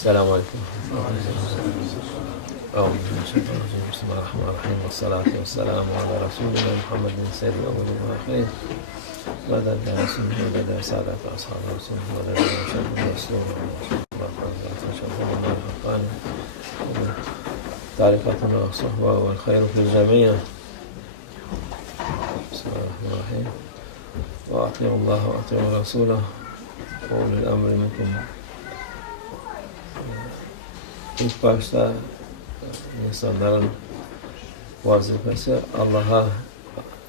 بالله من الشيطان الرجيم. بسم الله الرحمن الرحيم. والصلاة والسلام على رسولنا محمد سيد الأولين والآخرين وذا الناس وذا سادة أصحاب رسول وذا شر الرسول. وشر طريقتنا والصحبة والخير في الجميع بسم الله الرحمن الرحيم وأطيعوا الله وأطيعوا رسوله. وأولي الأمر منكم. İlk başta insanların vazifesi Allah'a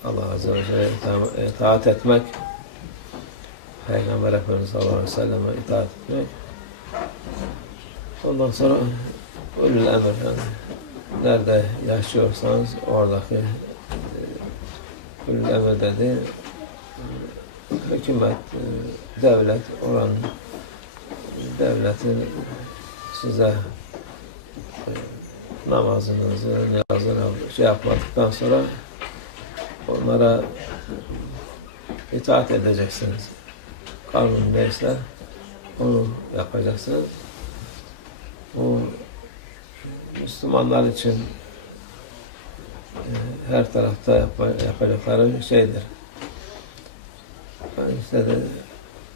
Allah Azze ve Celle'ye ita- itaat etmek. Peygamber Efendimiz sallallahu aleyhi ve selleme itaat etmek. Ondan sonra ölül emir yani nerede yaşıyorsanız oradaki e, ölül emir dedi. Hükümet, e, devlet oranın devletin size e, namazınızı, niyazını şey yapmadıktan sonra onlara itaat edeceksiniz. Kanun neyse onu yapacaksınız. Bu Müslümanlar için e, her tarafta yap- yapacakları şeydir. Yani işte de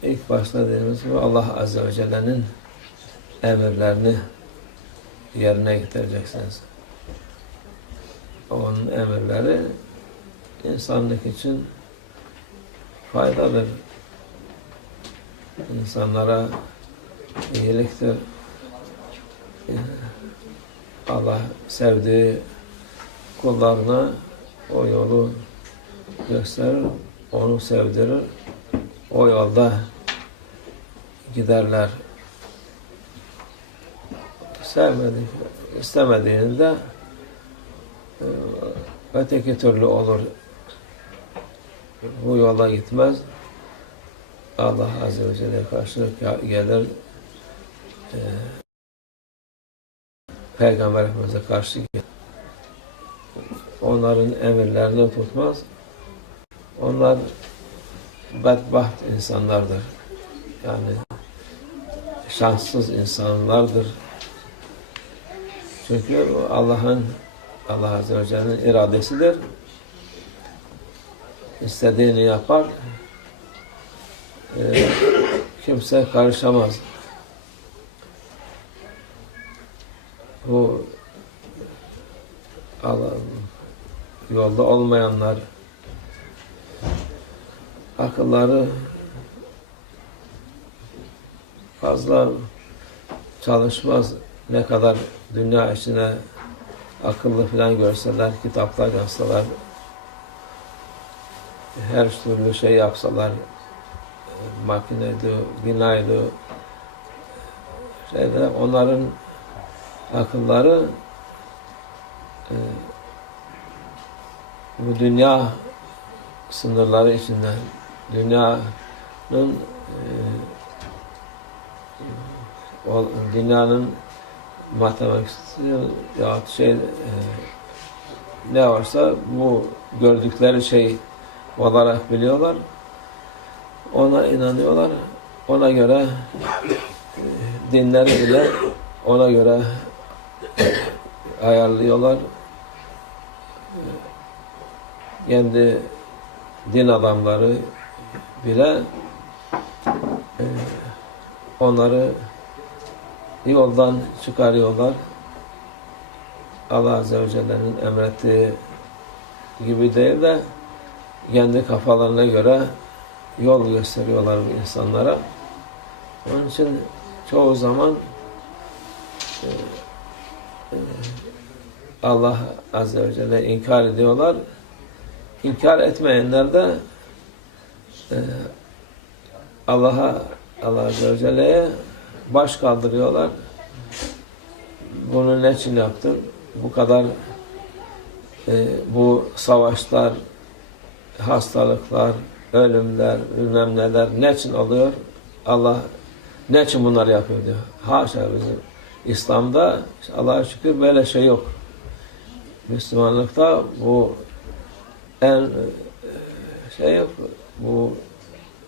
ilk başta dediğimiz gibi Allah Azze ve Celle'nin emirlerini yerine getireceksiniz. Onun emirleri insanlık için faydadır. İnsanlara iyiliktir. Allah sevdiği kullarına o yolu gösterir, onu sevdirir. O yolda giderler sevmedik, istemediğinde e, öteki türlü olur. Bu yola gitmez. Allah Azze ve Celle karşılık ge- gelir. E, Peygamber Efendimiz'e karşı gelir. Onların emirlerini tutmaz. Onlar bedbaht insanlardır. Yani şanssız insanlardır. Çünkü Allah'ın Allah Azze ve Celle'nin iradesidir. İstediğini yapar. Ee, kimse karışamaz. Bu Allah yolda olmayanlar akılları fazla çalışmaz ne kadar dünya içine akıllı falan görseler, kitaplar yazsalar, her türlü şey yapsalar, makineydi, binaydı, şeyler, onların akılları e, bu dünya sınırları içinden dünyanın e, dünyanın matematik ya şey e, ne varsa bu gördükleri şey olarak biliyorlar. Ona inanıyorlar. Ona göre e, dinleri ile ona göre ayarlıyorlar. E, Kendi din adamları bile e, onları yoldan çıkarıyorlar. Allah Azze ve Celle'nin emrettiği gibi değil de kendi kafalarına göre yol gösteriyorlar bu insanlara. Onun için çoğu zaman e, e, Allah Azze ve Celle inkar ediyorlar. İnkar etmeyenler de e, Allah'a Allah Azze ve Celle'ye baş kaldırıyorlar. Bunu ne için yaptın? Bu kadar e, bu savaşlar, hastalıklar, ölümler, bilmem neler ne için oluyor? Allah ne için bunları yapıyor diyor. Haşa bizim. İslam'da Allah'a şükür böyle şey yok. Müslümanlıkta bu en e, şey yok. Bu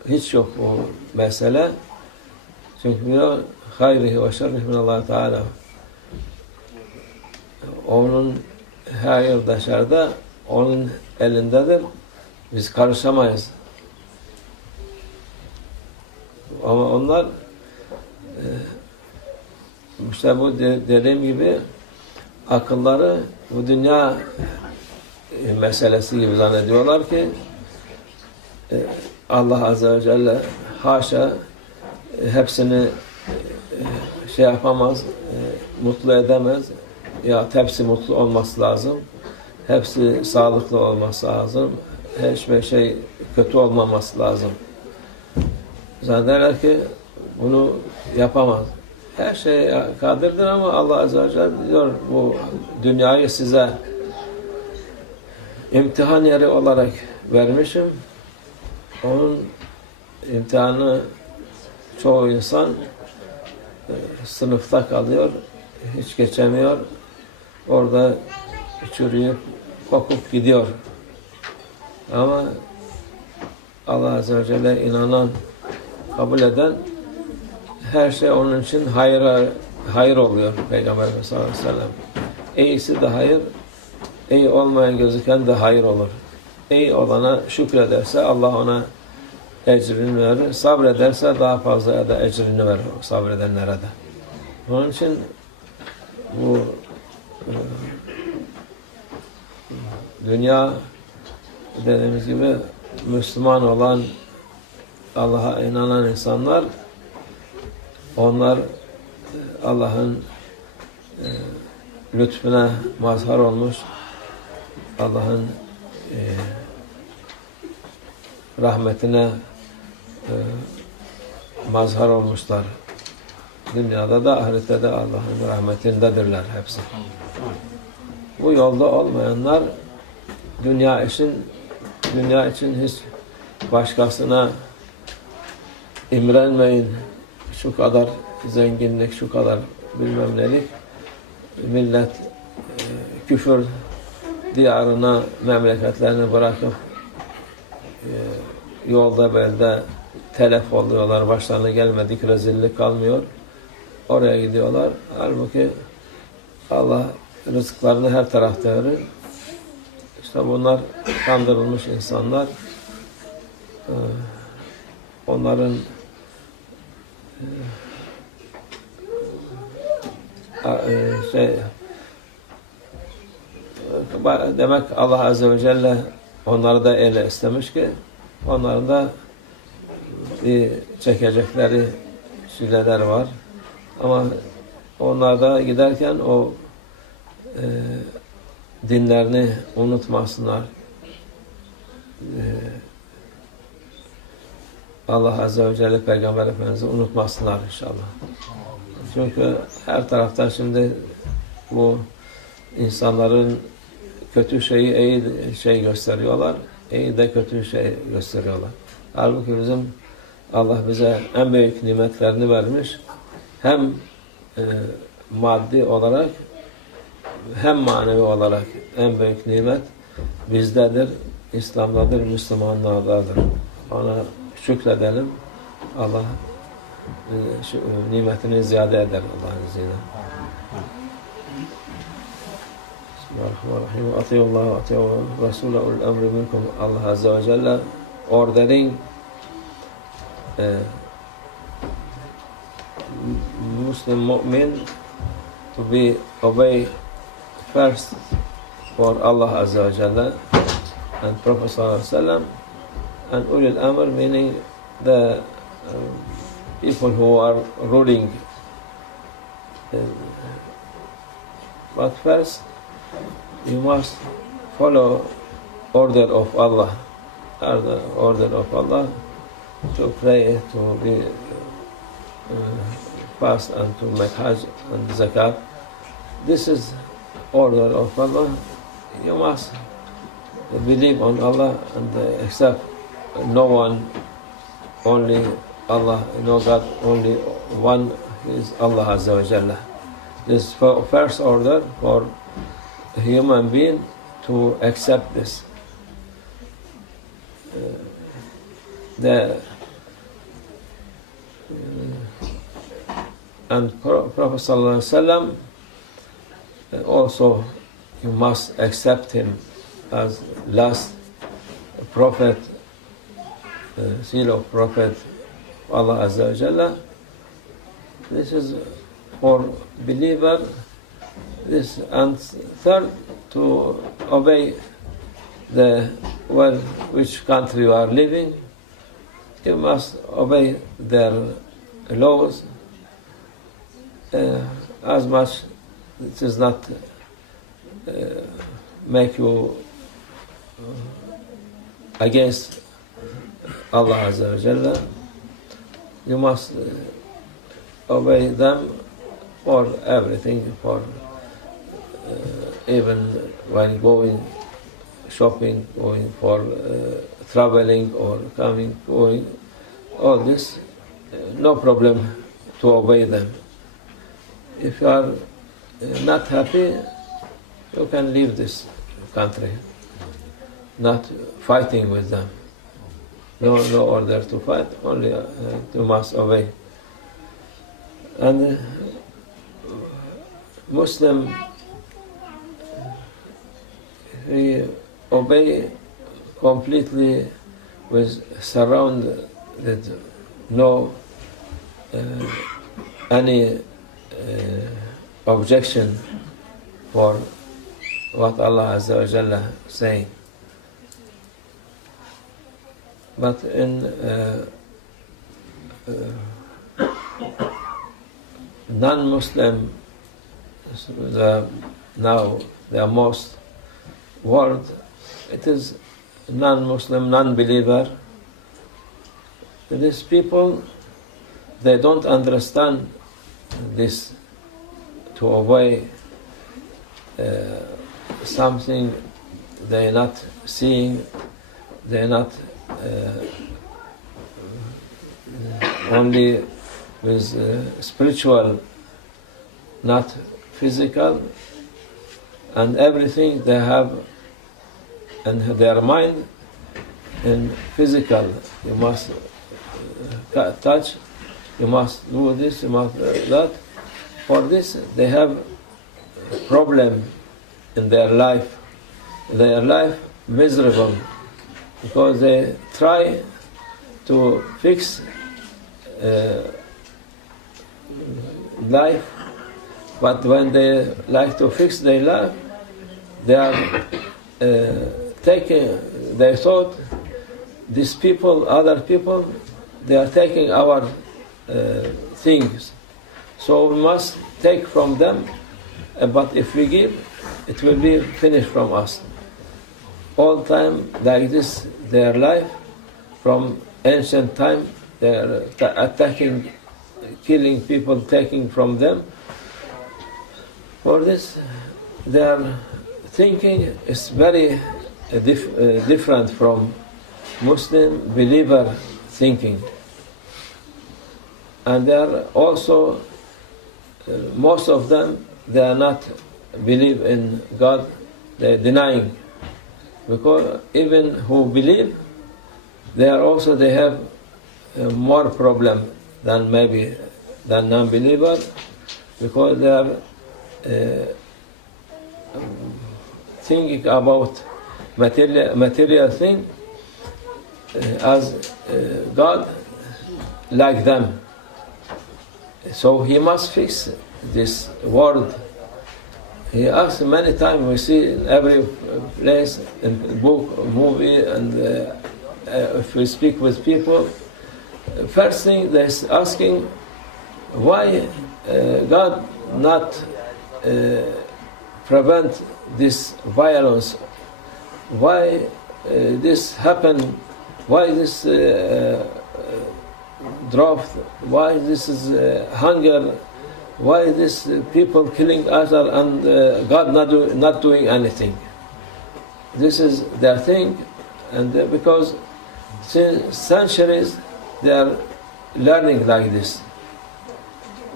hiç yok bu mesele. Çünkü hayrihi ve şerrihi minallah Teala. Onun hayır da şer de onun elindedir. Biz karışamayız. Ama onlar e, işte bu de- dediğim gibi akılları bu dünya e, meselesi gibi zannediyorlar ki e, Allah Azze ve Celle haşa hepsini e, şey yapamaz, e, mutlu edemez. Ya hepsi mutlu olması lazım. Hepsi sağlıklı olması lazım. Hiçbir şey kötü olmaması lazım. Zannederler ki bunu yapamaz. Her şey kadirdir ama Allah Azze ve Celle diyor bu dünyayı size imtihan yeri olarak vermişim. Onun imtihanı çoğu insan e, sınıfta kalıyor, hiç geçemiyor. Orada çürüyüp kopup gidiyor. Ama Allah Azze ve Celle inanan, kabul eden her şey onun için hayra, hayır oluyor Peygamber sallallahu aleyhi ve sellem. İyisi de hayır, iyi olmayan gözüken de hayır olur. İyi olana şükrederse Allah ona ecrini verir. Sabrederse daha fazla da ecrini verir sabredenlere de. Onun için bu e, dünya dediğimiz gibi Müslüman olan Allah'a inanan insanlar onlar Allah'ın e, lütfuna mazhar olmuş Allah'ın e, rahmetine e, mazhar olmuşlar. Dünyada da ahirette de Allah'ın rahmetindedirler hepsi. Bu yolda olmayanlar dünya için dünya için hiç başkasına imrenmeyin. Şu kadar zenginlik, şu kadar bilmem nelik. Millet e, küfür diyarına, memleketlerini bırakıp e, yolda belde telef oluyorlar. Başlarına gelmedik rezillik kalmıyor. Oraya gidiyorlar. Halbuki Allah rızıklarını her tarafta verir. İşte bunlar kandırılmış insanlar. Ee, Onların e, e, şey demek Allah Azze ve Celle onları da ele istemiş ki onların da bir çekecekleri çileler var. Ama onlar da giderken o e, dinlerini unutmasınlar. E, Allah Azze ve Celle Peygamber Efendimiz'i unutmasınlar inşallah. Çünkü her taraftan şimdi bu insanların kötü şeyi iyi şey gösteriyorlar, iyi de kötü şey gösteriyorlar. Halbuki bizim Allah bize en büyük nimetlerini vermiş. Hem e, maddi olarak hem manevi olarak en büyük nimet bizdedir, İslam'dadır, Müslümanlardadır. Ona şükredelim. Allah e, şu, e, nimetini ziyade eder Allah'ın izniyle. Bismillahirrahmanirrahim. Atiyullah ve atiyu Resulü ul emri minkum. Allah Azze ve Celle ordering Muslim mu'min to be obey first for Allah Azza wa Jalla and Prophet Sallallahu and Ulil Amr meaning the um, people who are ruling. Uh, but first you must follow order of Allah, order of Allah to pray, to be uh, fast and to make Hajj and Zakat. This is order of Allah. You must believe on Allah and accept no one, only Allah, no God, only one is Allah Azza wa Jalla. This first order for a human being to accept this. Uh, the And Prophet wasallam uh, also you must accept him as last prophet, uh, seal of prophet Allah Azza Jalla. This is for believer. This and third to obey the well which country you are living. You must obey their laws as much it does not make you against Allah Azza wa Jalla. You must uh, obey them for everything, for uh, even when going shopping, going for uh, traveling or coming, going, all this, uh, no problem to obey them. If you are uh, not happy, you can leave this country, not fighting with them. No, no order to fight, only uh, you must obey. And uh, Muslim, he obey completely with surrounded, no uh, any objection for what Allah Azza wa Jalla saying. But in uh, uh, non-Muslim, the, now the most world, it is non-Muslim, non-believer. These people, they don't understand this to avoid uh, something they're not seeing, they're not uh, only with uh, spiritual, not physical, and everything they have in their mind in physical. You must uh, touch, you must do this, you must that. For this, they have problem in their life. Their life miserable because they try to fix uh, life, but when they like to fix their life, they are uh, taking. They thought these people, other people, they are taking our things. So we must take from them, uh, but if we give, it will be finished from us. All time like this, their life from ancient time, they are attacking, killing people, taking from them. For this, their thinking is very uh, dif- uh, different from Muslim believer thinking. And they are also, uh, most of them, they are not believe in God, they are denying. Because even who believe, they are also, they have uh, more problem than maybe than non-believer because they are uh, thinking about material, material thing uh, as uh, God like them. So he must fix this world. He asks many times, we see in every place, in book, movie, and uh, if we speak with people, first thing they're asking, why uh, God not uh, prevent this violence? Why uh, this happen? Why this uh, drought? Why this is uh, hunger? Why this uh, people killing other and uh, God not do, not doing anything? This is their thing, and uh, because since centuries they are learning like this.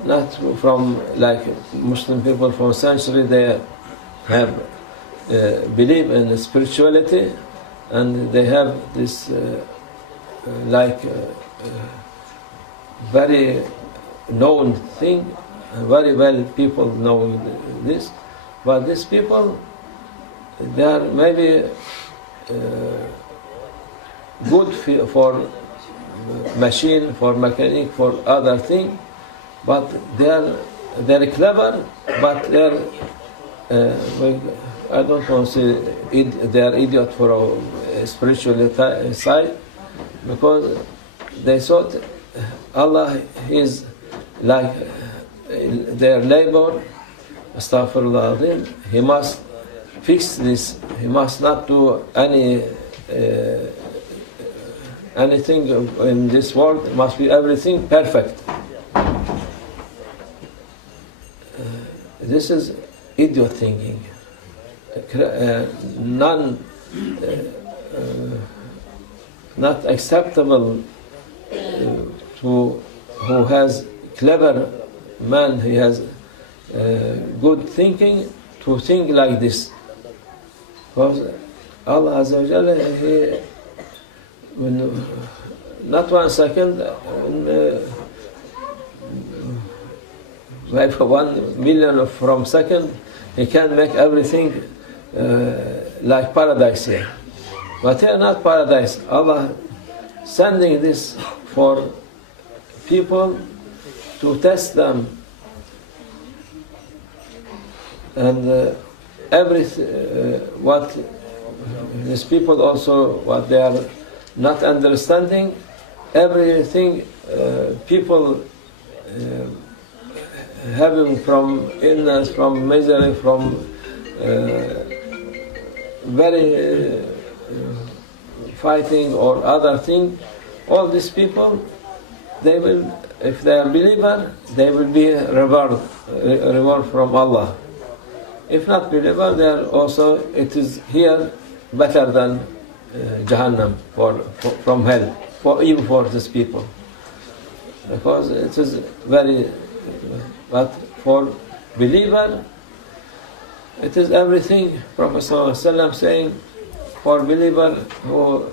Not from like Muslim people from century they have uh, believe in spirituality and they have this like uh, very known thing. Very well, people know this, but these people, they are maybe uh, good for machine, for mechanic, for other thing, but they are they are clever, but they are. Uh, I don't want to say they are idiot for a spiritual side, because they thought Allah is like uh, their labor. Astaghfirullah, he must fix this. He must not do any uh, anything in this world. It must be everything perfect. Uh, this is idiot thinking. Uh, non, uh, uh, not acceptable to who has clever man, he has uh, good thinking to think like this. Because Allah Azza wa Jalla, he, when, not one second, when, uh, like one million from second, he can make everything uh, like paradise here. But here not paradise. Allah sending this for people to test them. And uh, every uh, what these people also what they are not understanding everything uh, people uh, having from illness from misery from uh, very uh, fighting or other thing all these people they will if they are believer they will be reward reward from Allah if not believer, they are also, it is here better than uh, Jahannam for, for, from hell, for even for these people. Because it is very, but for believer, it is everything. Prophet saying, for believer who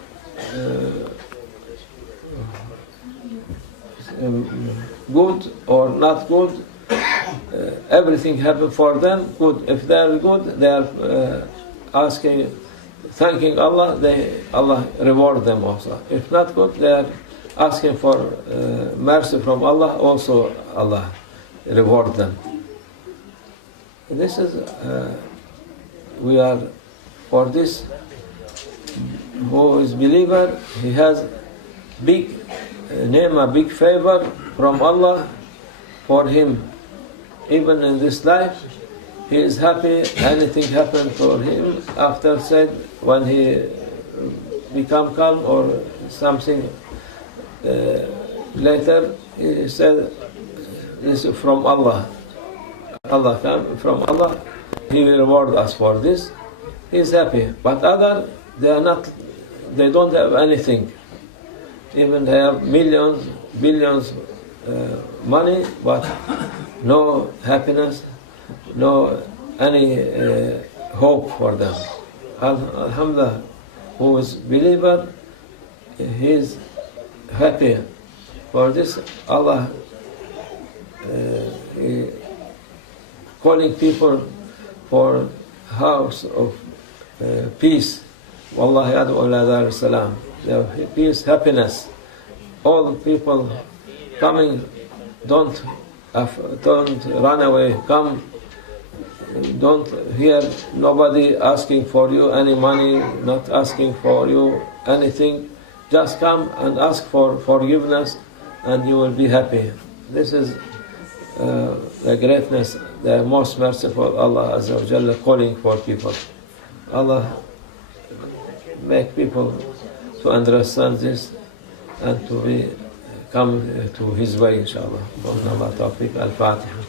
uh, um, good or not good, uh, everything happen for them good. If they are good, they are uh, asking, thanking Allah. They Allah reward them also. If not good, they are asking for uh, mercy from Allah. Also, Allah reward them. This is uh, we are for this. Who is believer? He has big a big favor from Allah for him even in this life, he is happy. Anything happened for him after said when he become calm or something uh, later, he said this is from Allah. Allah come from Allah. He will reward us for this. He is happy. But other, they are not. They don't have anything. Even have millions, billions uh, money, but no happiness, no any uh, hope for them. Alhamdulillah, who is believer, he is happy. For this, Allah uh, calling people for house of uh, peace. Wallahi adu salam. The Peace, happiness. All people coming, don't don't run away. Come. Don't hear nobody asking for you any money, not asking for you anything. Just come and ask for forgiveness, and you will be happy. This is uh, the greatness, the most merciful Allah Azza wa Jalla calling for people. Allah make people to understand this and to be come to his way inshallah. Allah Tawfiq al-Fatiha.